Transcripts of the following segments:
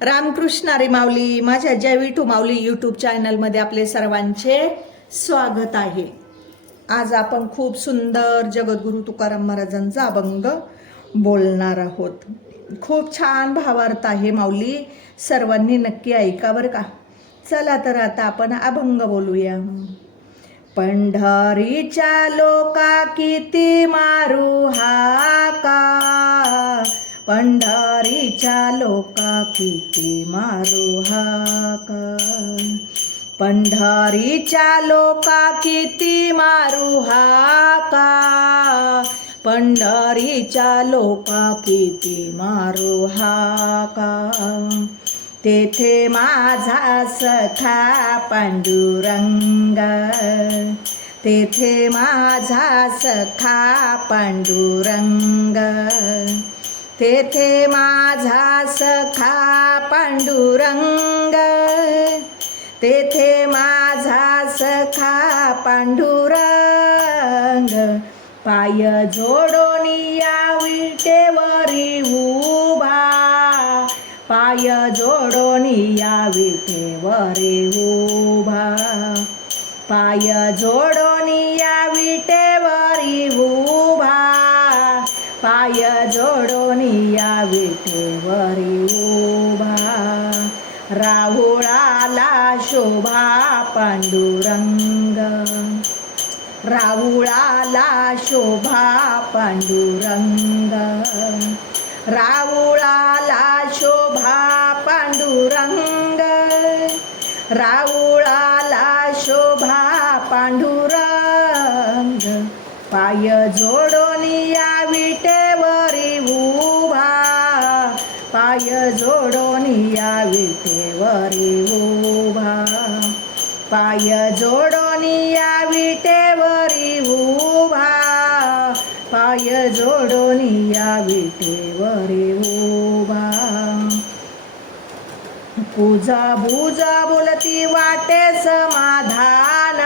रामकृष्ण अरे माऊली माझ्या जय विठू माऊली यूट्यूब चॅनलमध्ये आपले सर्वांचे स्वागत आहे. आज आपण खूप सुंदर जगद्गुरु तुकाराम महाराजांचा अभंग बोलणार आहोत. खूप छान भावार्थ आहे माऊली सर्वांनी नक्की ऐका बरं का. चला तर आता आपण अभंग बोलूया. पंढरीच्या लोका किती मारू हाका? पंढरीच्या लोका किती मारू हाका. पंढरीच्या लोका किती मारू हाका. पंढरीच्या लोका किती मारू हाका. तेथे माझा सखा पांडुरंग. तेथे माझा सखा पांडुरंग. तेथे माझा सखा पांडुरंग. तेथे माझा सखा पांडुरंग. पाय जोडून या विटेवरी उभा. पाय जोडून या विटेवरी उभा. पाय जोडो पाय जोडून या विटेवरी उभा. राहुळाला शोभा पांडुरंग. राहुळाला शोभा पांडुरंग. राहुळाला शोभा पांडुरंग. राहुळाला शोभा पांडुरंग. पाय जोडो पाय जोडून या विटेवरी उभा. पाय जोडून या विटेवरी उभा. पाय जोडून या विटेवरी उभा. पूजा बुजा बोलती वाटे समाधान.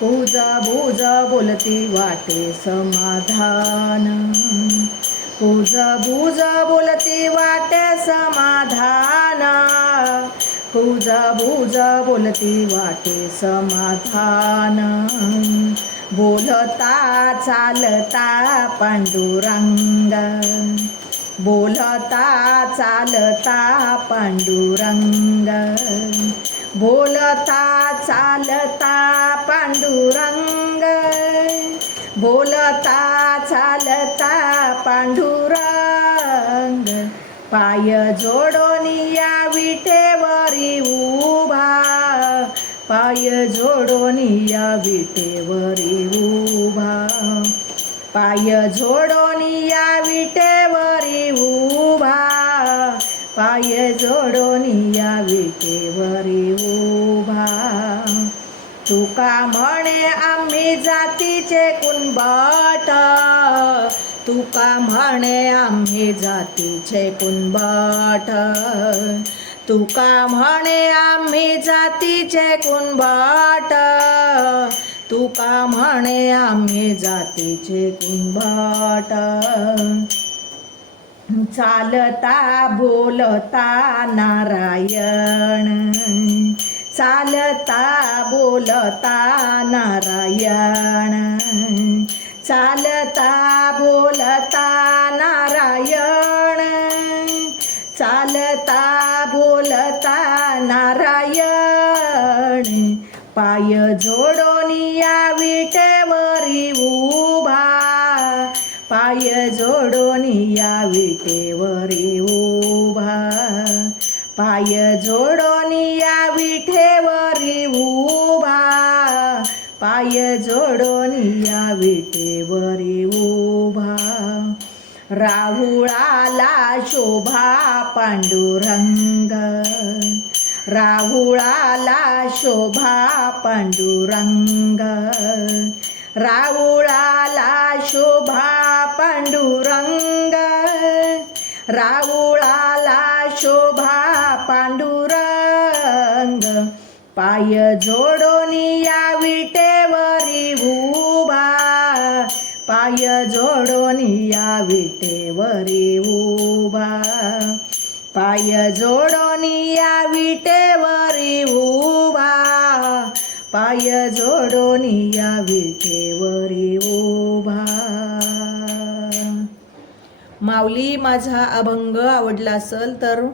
पूजा भुजा बोलती वाटे समाधान. पूजा भूजा बोलती वाटे समाधान. पूजा भूजा बोलती वाटे समाधान. बोलता चालता पांडुरंग. बोलता चालता पांडुरंग. बोलता चालता पांडुरंग. बोलता चालता पांडुरंग. पाय जोडोनिया या विटेवरी उभा. पाय जोडोनिया या विटेवरी उभा. पाय जोडोनिया या विटेवरी उभा. पाय जोडोनिया या विटेवरी उभा. तुका म्हणे आम्ही जातीचे कुणबाट. तुका म्हणे आम्ही जातीचे कुणबाट. तुका म्हणे आम्ही जातीचे कुणबाट. तुका म्हणे आम्ही जातीचे कुंभाट चालता बोलता नारायण. चालता बोलता नारायण. चालता बोलता नारायण. चालता बोलता नारायण. पाय जोडोनिया विटेवरी उभा. पाय जोडोनिया या विटेवरी उभा. पाय जोडोनिया विटेवरी उभा. राहुळाला शोभा पांडुरंग. राहुळाला शोभा पांडुरंग. राहुळाला शोभा पांडुरंग. राहुळाला शोभा पांडुरंग. पाय जोडोनिया या जोडोनिया विटेवरी उभा. पाय जोडोनिया विटेवरी उभा. पाय जोडोनिया विटेवरी उभा. माऊली माझा अभंग आवडला असेल तर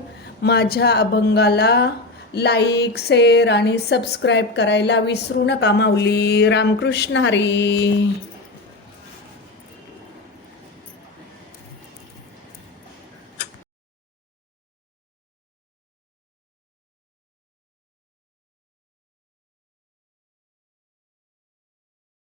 माझ्या अभंगाला लाईक शेअर आणि सबस्क्राईब करायला विसरू नका माऊली. रामकृष्ण हरी.